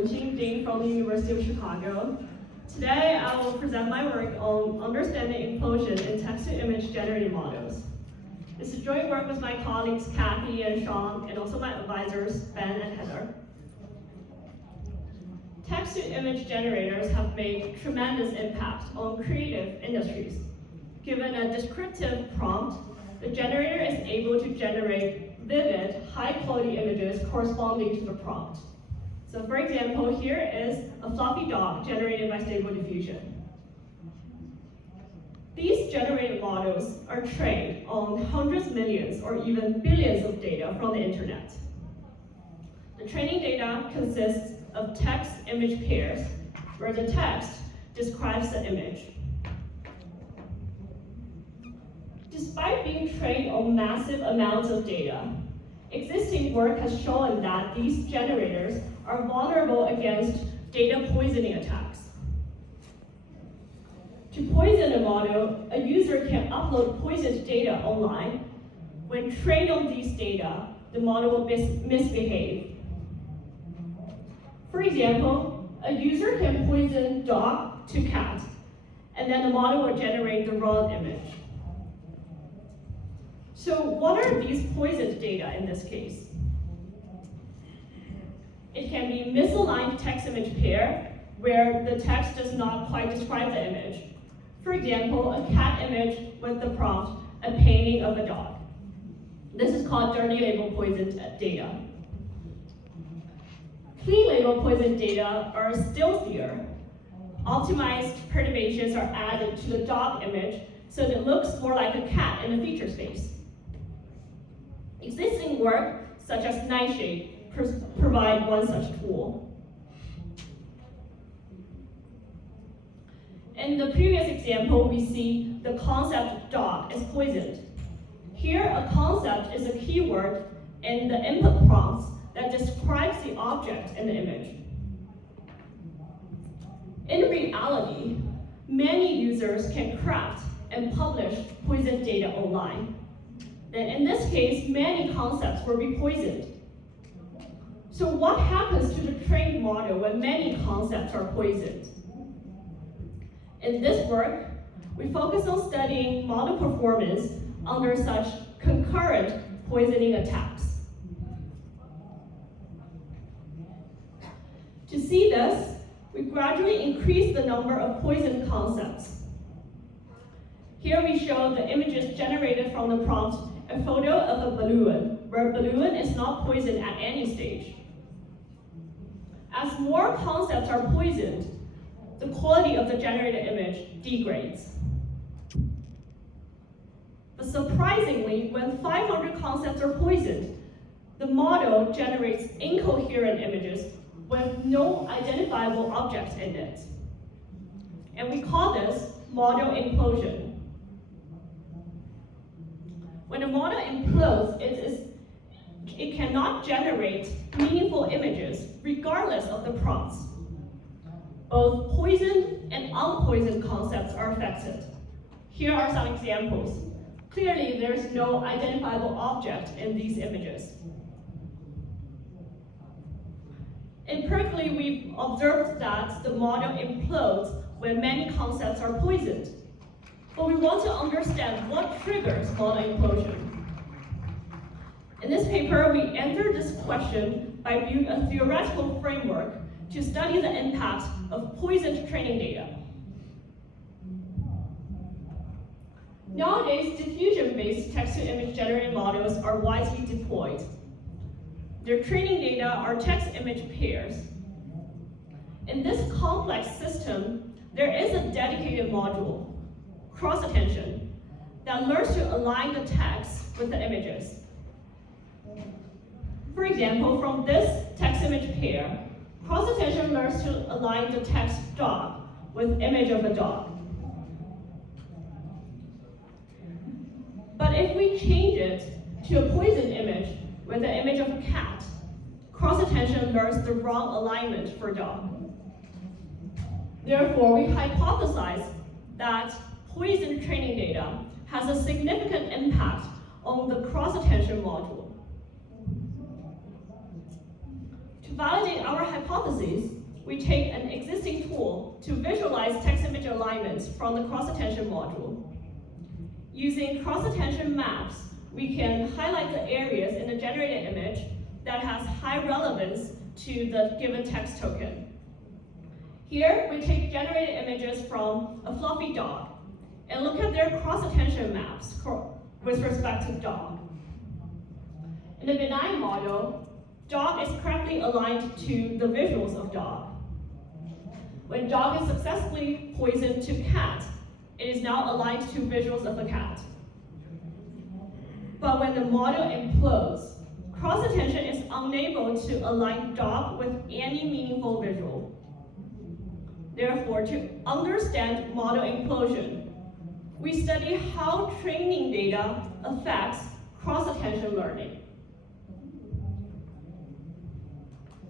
Dean from the University of Chicago. Today, I will present my work on understanding implosion in text-to-image generative models. This is joint work with my colleagues Kathy and Sean, and also my advisors Ben and Heather. Text-to-image generators have made tremendous impact on creative industries. Given a descriptive prompt, the generator is able to generate vivid, high-quality images corresponding to the prompt. So for example, here is a fluffy dog generated by Stable Diffusion. These generated models are trained on hundreds, millions, or even billions of data from the internet. The training data consists of text-image pairs, where the text describes the image. Despite being trained on massive amounts of data, existing work has shown that these generators are vulnerable against data poisoning attacks. To poison a model, a user can upload poisoned data online. When trained on these data, the model will misbehave. For example, a user can poison dog to cat, and then the model will generate the wrong image. So what are these poisoned data in this case? It can be misaligned text-image pair, where the text does not quite describe the image. For example, a cat image with the prompt, a painting of a dog. This is called dirty label poisoned data. Clean label poisoned data are stealthier. Optimized perturbations are added to the dog image so that it looks more like a cat in the feature space. Existing work, such as Nightshade, provide one such tool. In the previous example, we see the concept dog is poisoned. Here, a concept is a keyword in the input prompts that describes the object in the image. In reality, many users can craft and publish poisoned data online. Then in this case, many concepts will be poisoned. So what happens to the trained model when many concepts are poisoned? In this work, we focus on studying model performance under such concurrent poisoning attacks. To see this, we gradually increase the number of poisoned concepts. Here we show the images generated from the prompt, a photo of a balloon, where a balloon is not poisoned at any stage. As more concepts are poisoned, the quality of the generated image degrades. But surprisingly, when 500 concepts are poisoned, the model generates incoherent images with no identifiable objects in it. And we call this model implosion. When a model implodes, it cannot generate meaningful images regardless of the prompts. Both poisoned and unpoisoned concepts are affected. Here are some examples. Clearly, there's no identifiable object in these images. Empirically, we've observed that the model implodes when many concepts are poisoned. But we want to understand what triggers model implosion. In this paper, we answered this question by building a theoretical framework to study the impact of poisoned training data. Nowadays, diffusion-based text-to-image generated models are widely deployed. Their training data are text-image pairs. In this complex system, there is a dedicated module, cross-attention, that learns to align the text with the images. For example, from this text-image pair, cross-attention learns to align the text dog with image of a dog. But if we change it to a poisoned image with the image of a cat, cross-attention learns the wrong alignment for dog. Therefore, we hypothesize that poisoned training data has a significant impact on the cross-attention module. To validate our hypotheses, we take an existing tool to visualize text-image alignments from the cross-attention module. Using cross-attention maps, we can highlight the areas in the generated image that has high relevance to the given text token. Here, we take generated images from a fluffy dog and look at their cross-attention maps with respect to dog. In the benign model, dog is correctly aligned to the visuals of dog. When dog is successfully poisoned to cat, it is now aligned to visuals of the cat. But when the model implodes, cross-attention is unable to align dog with any meaningful visual. Therefore, to understand model implosion, we study how training data affects cross-attention learning.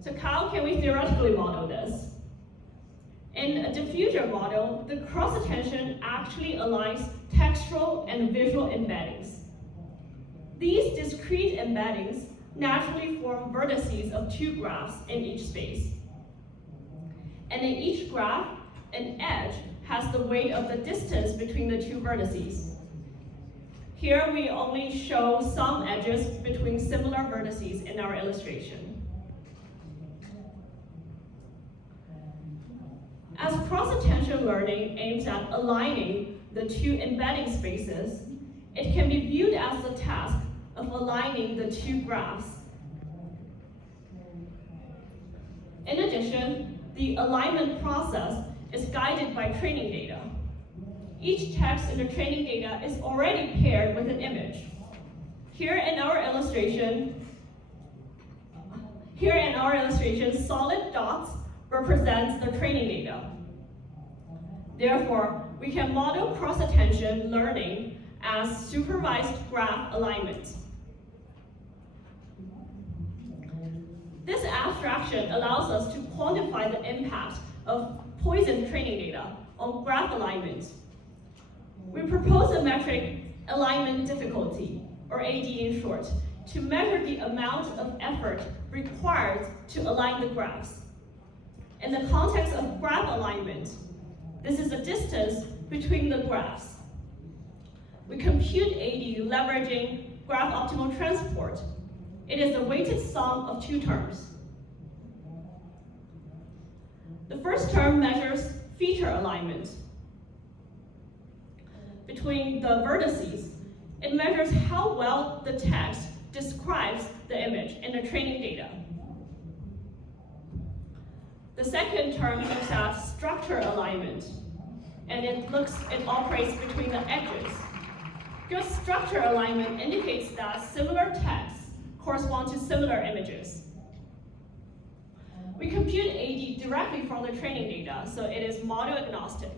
So how can we theoretically model this? In a diffusion model, the cross-attention actually aligns textual and visual embeddings. These discrete embeddings naturally form vertices of two graphs in each space. And in each graph, an edge has the weight of the distance between the two vertices. Here we only show some edges between similar vertices in our illustration. As cross-attention learning aims at aligning the two embedding spaces, it can be viewed as the task of aligning the two graphs. In addition, the alignment process is guided by training data. Each text in the training data is already paired with an image. Here in our illustration, solid dots represent the training data. Therefore, we can model cross-attention learning as supervised graph alignment. This abstraction allows us to quantify the impact of poison training data on graph alignment. We propose a metric, alignment difficulty, or AD in short, to measure the amount of effort required to align the graphs. In the context of graph alignment, this is the distance between the graphs. We compute AD leveraging graph optimal transport. It is the weighted sum of two terms. The first term measures feature alignment. Between the vertices, it measures how well the text describes the image in the training data. The second term looks at structure alignment, and it operates between the edges. Good structure alignment indicates that similar texts correspond to similar images. We compute AD directly from the training data, so it is model agnostic.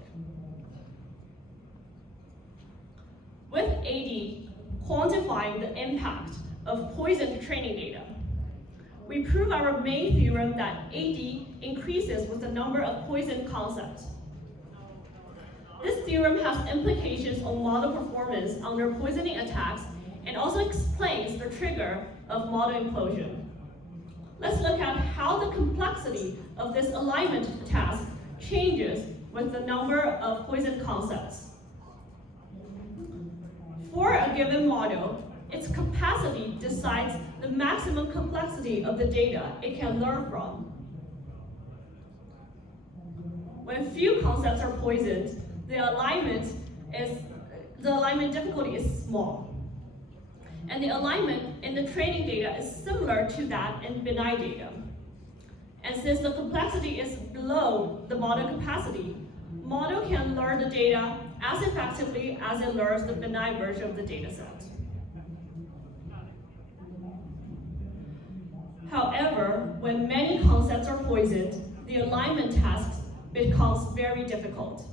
With AD quantifying the impact of poison training data, we prove our main theorem that AD increases with the number of poison concepts. This theorem has implications on model performance under poisoning attacks and also explains the trigger of model implosion. Let's look at how the complexity of this alignment task changes with the number of poison concepts. For a given model, its capacity decides the maximum complexity of the data it can learn from. When few concepts are poisoned, the alignment difficulty is small. And the alignment in the training data is similar to that in benign data. And since the complexity is below the model capacity, model can learn the data as effectively as it learns the benign version of the data set. However, when many concepts are poisoned, the alignment task becomes very difficult.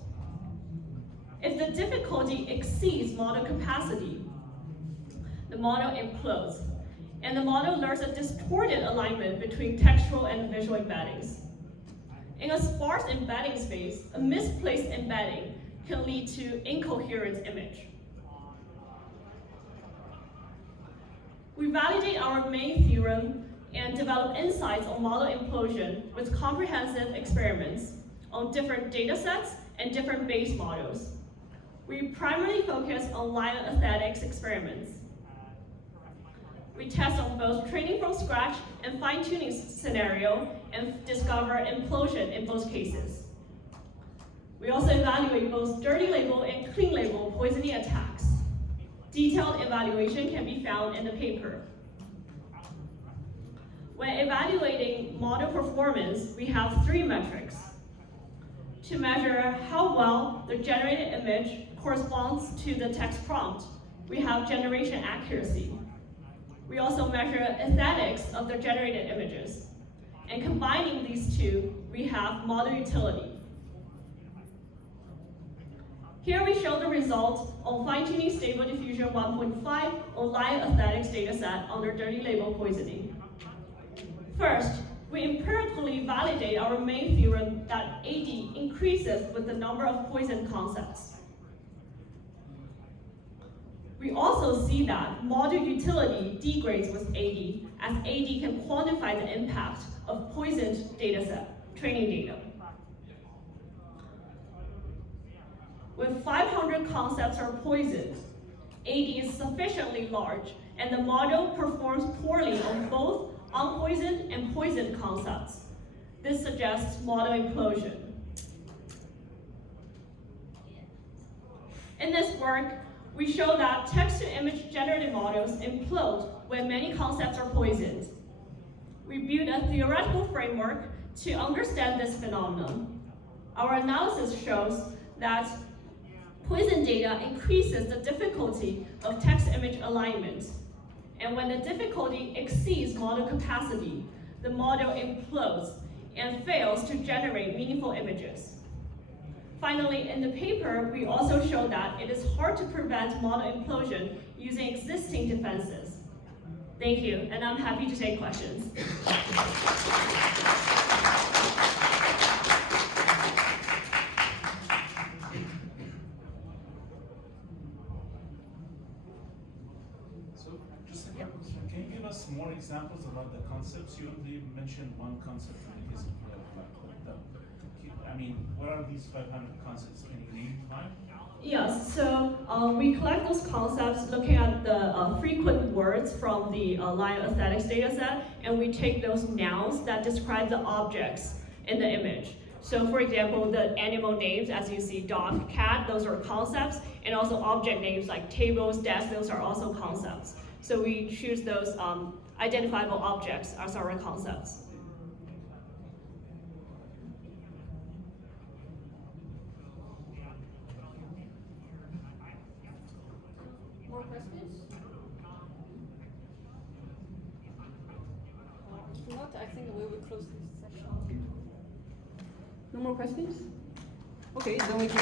If the difficulty exceeds model capacity, the model implodes, and the model learns a distorted alignment between textual and visual embeddings. In a sparse embedding space, a misplaced embedding can lead to incoherent image. We validate our main theorem and develop insights on model implosion with comprehensive experiments on different data sets and different base models. We primarily focus on lion aesthetics experiments. We test on both training from scratch and fine-tuning scenario and discover implosion in both cases. We also evaluate both dirty label and clean label poisoning attacks. Detailed evaluation can be found in the paper. When evaluating model performance, we have 3 metrics. To measure how well the generated image corresponds to the text prompt, we have generation accuracy. We also measure aesthetics of the generated images. And combining these 2, we have model utility. Here we show the results on fine-tuning Stable Diffusion 1.5 on lion aesthetics dataset under dirty label poisoning. First, we empirically validate our main theorem that AD increases with the number of poison concepts. We also see that model utility degrades with AD, as AD can quantify the impact of poisoned dataset, training data. When 500 concepts are poisoned, AD is sufficiently large, and the model performs poorly on both unpoisoned and poisoned concepts. This suggests model implosion. In this work, we show that text-to-image generative models implode when many concepts are poisoned. We built a theoretical framework to understand this phenomenon. Our analysis shows that poison data increases the difficulty of text-image alignment. And when the difficulty exceeds model capacity, the model implodes and fails to generate meaningful images. Finally, in the paper, we also show that it is hard to prevent model implosion using existing defenses. Thank you, and I'm happy to take questions. Can you give us more examples about the concepts? You only mentioned one concept in the case of what are these 500 concepts? Can you name 5? Yes, so we collect those concepts looking at the frequent words from the lion aesthetics dataset, and we take those nouns that describe the objects in the image. So for example, the animal names, as you see, dog, cat, those are concepts, and also object names like tables, desks, those are also concepts. So we choose those identifiable objects as our concepts. More questions? If not, I think we will close this session. No more questions? Okay, then we can